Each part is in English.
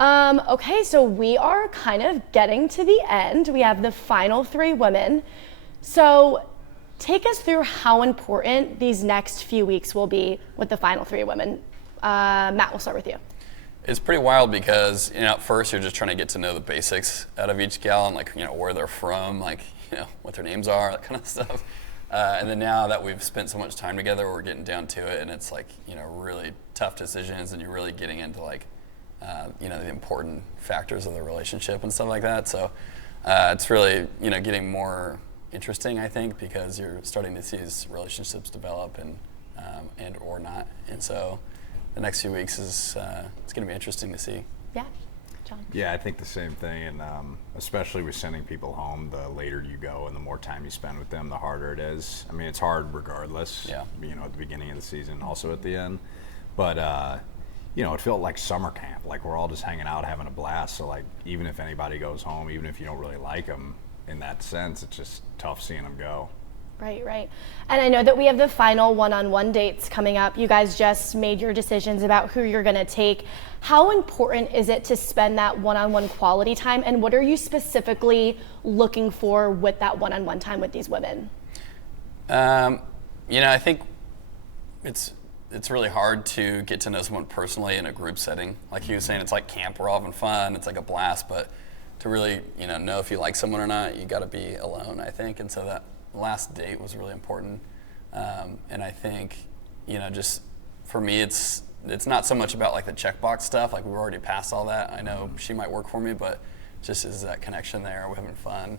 Okay, so we are kind of getting to the end. We have the final 3 women. So take us through how important these next few weeks will be with the final 3 women. Matt, we'll start with you. It's pretty wild because, at first you're just trying to get to know the basics out of each gal and where they're from, what their names are, that kind of stuff. And then now that we've spent so much time together, we're getting down to it, and it's really tough decisions, and you're really getting into the important factors of the relationship and stuff like that. So it's really, getting more interesting, I think, because you're starting to see these relationships develop and or not. And so the next few weeks is it's going to be interesting to see. Yeah. John? Yeah, I think the same thing, and especially with sending people home, the later you go and the more time you spend with them, the harder it is. I mean, it's hard regardless, at the beginning of the season, also at the end. But, it felt like summer camp, like we're all just hanging out, having a blast. So, even if anybody goes home, even if you don't really like them, in that sense, it's just tough seeing them go. Right. And I know that we have the final one-on-one dates coming up. You guys just made your decisions about who you're going to take. How important is it to spend that one-on-one quality time, and what are you specifically looking for with that one-on-one time with these women? I think it's really hard to get to know someone personally in a group setting. Like he was saying, it's like camp, we're all having fun, it's like a blast, but to really, know if you like someone or not, you got to be alone, I think. And so that last date was really important. And I think, just for me, it's not so much about the checkbox stuff. We've already passed all that. I know she might work for me, but just is that connection there? Are we having fun?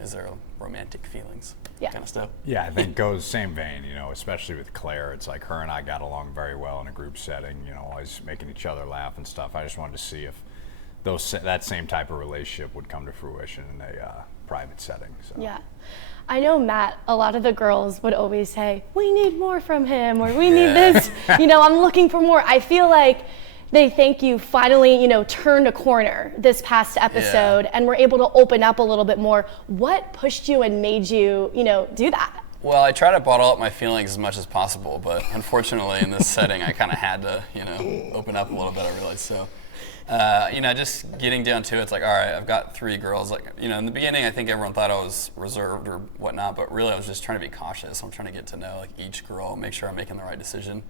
Is there romantic feelings? Yeah. Kind of stuff. Yeah, I think goes same vein, especially with Claire. It's like her and I got along very well in a group setting, always making each other laugh and stuff. I just wanted to see if that same type of relationship would come to fruition in a private setting. So. Yeah. I know, Matt, a lot of the girls would always say, we need more from him, or we need this, I'm looking for more. I feel like they think you finally, turned a corner this past episode and were able to open up a little bit more. What pushed you and made you, do that? Well, I try to bottle up my feelings as much as possible, but unfortunately in this setting, I kind of had to, open up a little bit, I realized. So, just getting down to it, it's all right, I've got 3 girls. In the beginning, I think everyone thought I was reserved or whatnot, but really I was just trying to be cautious. I'm trying to get to know each girl, make sure I'm making the right decision.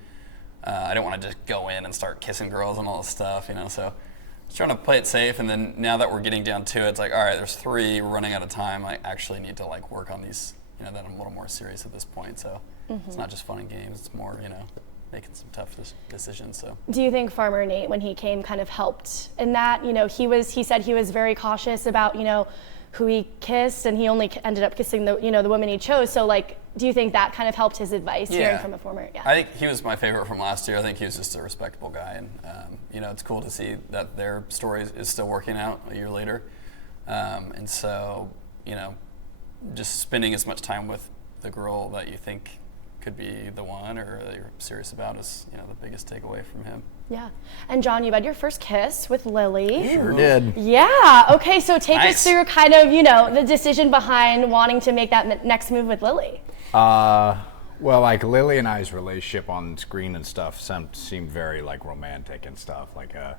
I don't want to just go in and start kissing girls and all this stuff, so I was trying to play it safe. And then now that we're getting down to it, it's all right, there's 3, we're running out of time. I actually need to work on these, that I'm a little more serious at this point. So It's not just fun and games, it's more, making some tough decisions. So, do you think Farmer Nate, when he came, kind of helped in that? He said he was very cautious about who he kissed, and he only ended up kissing the the women he chose. So do you think that kind of helped his advice? Hearing from a former? Yeah. I think he was my favorite from last year. I think he was just a respectable guy, and it's cool to see that their story is still working out a year later. And so just spending as much time with the girl that you think could be the one or that you're serious about is the biggest takeaway from him. Yeah. And John, you had your first kiss with Lily. Sure did. Yeah. Okay, so take us through kind of the decision behind wanting to make that next move with Lily. Well, Lily and I's relationship on screen and stuff seemed very romantic and stuff, like a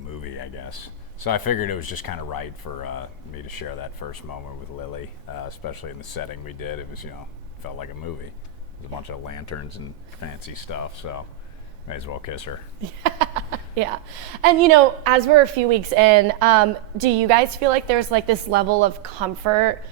movie, I guess. So I figured it was just kind of right for me to share that first moment with Lily, especially in the setting we did. It was felt like a movie. There's a bunch of lanterns and fancy stuff, so may as well kiss her. Yeah. And as we're a few weeks in, do you guys feel like there's this level of comfort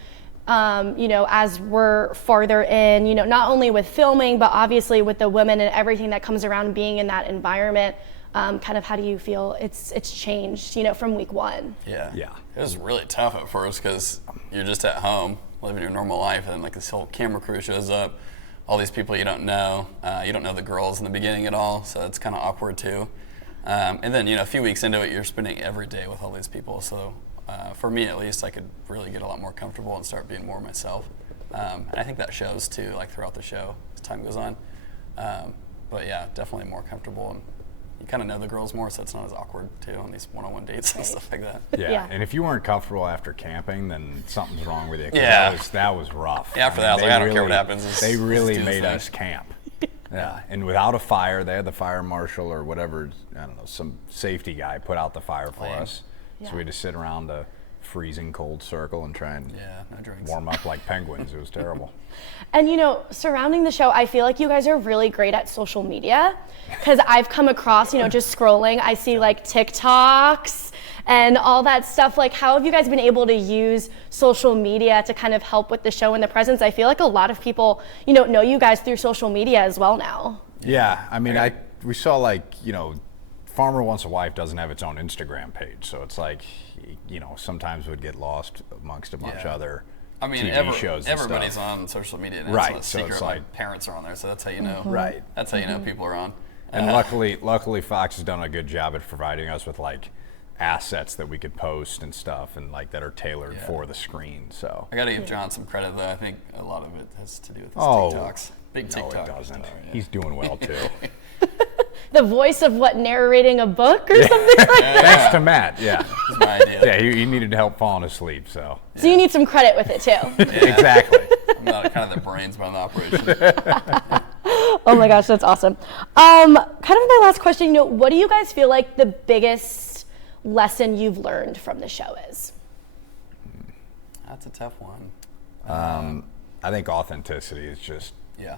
as we're farther in, not only with filming, but obviously with the women and everything that comes around being in that environment? Kind of how do you feel it's changed, from week 1? Yeah. It was really tough at first because you're just at home living your normal life, and this whole camera crew shows up, all these people you don't know the girls in the beginning at all, so it's kind of awkward too. And then a few weeks into it, you're spending every day with all these people, so for me at least, I could really get a lot more comfortable and start being more myself. And I think that shows too, throughout the show as time goes on. But yeah, definitely more comfortable, and you kind of know the girls more, so it's not as awkward too on these one-on-one dates and stuff like that. Yeah. And if you weren't comfortable after camping, then something's wrong with you. Yeah, that was rough. Yeah, after that, I was I don't care what happens. They really made us camp. Yeah, and without a fire, they had the fire marshal or whatever, I don't know, some safety guy put out the fire for us. Yeah. So we had to sit around a freezing cold circle and try and no drinks. warm up like penguins. It was terrible. And surrounding the show, I feel like you guys are really great at social media, because I've come across, just scrolling, I see like TikToks and all that stuff. Like, how have you guys been able to use social media to kind of help with the show and the presence? I feel like a lot of people, know you guys through social media as well now. Yeah, I mean, we saw like, Farmer Wants a Wife doesn't have its own Instagram page, so it's like, sometimes would get lost amongst a bunch of other TV shows and everybody's stuff. on social media now. Right, It's so not a secret. it's My like- parents are on there, so that's how you know. Right. That's how you know people are on. And luckily Fox has done a good job at providing us with like assets that we could post and stuff, and like that are tailored for the screen. So I got to give John some credit, though. I think a lot of it has to do with his Oh, TikToks. Big no, TikTok. it doesn't. star, yeah. He's doing well too. The voice of narrating a book or something like that? Thanks to Matt. Yeah. That's my idea. Yeah, he needed help falling asleep. So So you need some credit with it too. exactly. I'm not kind of the brains behind the operation. Oh my gosh, that's awesome. Kind of my last question, what do you guys feel like the biggest lesson you've learned from the show is? That's a tough one. I think authenticity is just,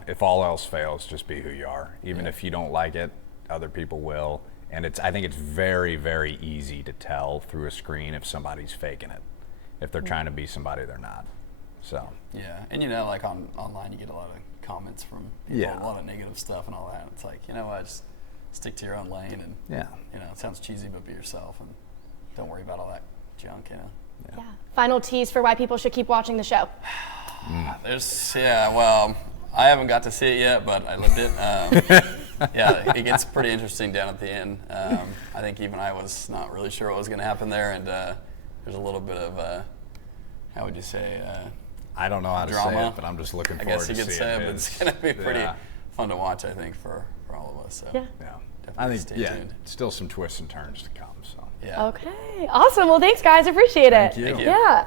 if all else fails, just be who you are. Even if you don't like it, other people will. And I think it's very, very easy to tell through a screen if somebody's faking it. If they're trying to be somebody they're not. So. Yeah, and like online you get a lot of comments from people, a lot of negative stuff and all that. It's like, just stick to your own lane and, it sounds cheesy, but be yourself and don't worry about all that junk, Yeah. Final tease for why people should keep watching the show. Well, I haven't got to see it yet, but I lived it. It gets pretty interesting down at the end. I think even I was not really sure what was going to happen there, and there's a little bit of, how would you say, I don't know how to drama. say it, but I'm just looking forward to seeing it. I guess you could say it, but it's going to be pretty fun to watch, I think, for all of us. So I think, stay tuned. still some twists and turns to come. So. Okay, awesome. Well, thanks guys, appreciate it. Thank you. Yeah.